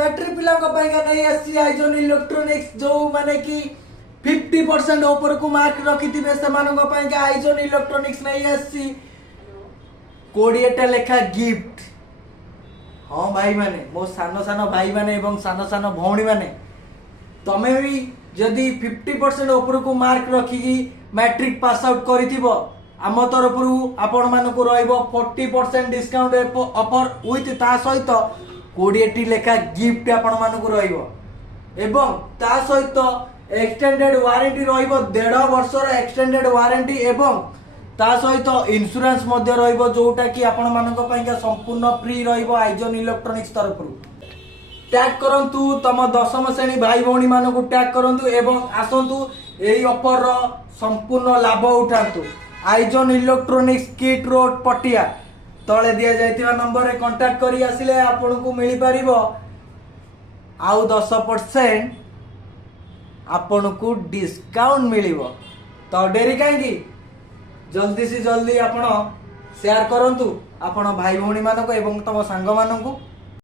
Battery पिला नहीं आसी आइजन इलेक्ट्रोनिक्स जो माने कि 50% ऊपर को मार्क रखी थे से आइजन इलेक्ट्रोनिक्स नहीं आसी 20टा लेखा गिफ्ट। हाँ भाई माने मो सान सान भाई माने एवं सान सान भौणी माने तमे भी जदि 50% ऊपर को मार्क रखिकी मैट्रिक पास आउट करिथिबो आम तरफ आपण मानकु रहइबो 40% डिस्काउंट ऑफर विथ ता सहित 20टी लेखा गिफ्ट आपण मानकु रहइबो एवं ता सहित एक्सटेंडेड वारंटी रहइबो 1.5 वर्षर एक्सटेंडेड वारंटी एवं ता सहित इंश्योरेंस मध्य रहइबो जोटा कि आपण मानक पइका संपूर्ण फ्री रहइबो आइजन इलेक्ट्रॉनिक्स तरफ टैग करंतु तम 10म श्रेणी भाई भौणी मानकु टैग करंतु एवं आसंतु एही ऑफर रो संपूर्ण लाभ उठांतु। आइजन इलेक्ट्रॉनिक्स किट रोड पटिया तले दिया जाइतिबा नंबर रे कांटेक्ट करी आसिले आपन को मिली परिबो आउ 10% आपन को डिस्काउंट मिलिबो। तो डेरी काहेकी जल्दी से जल्दी आपण शेयर करंतु आपण भाई भौणी मानको एवं तम सांग मानको।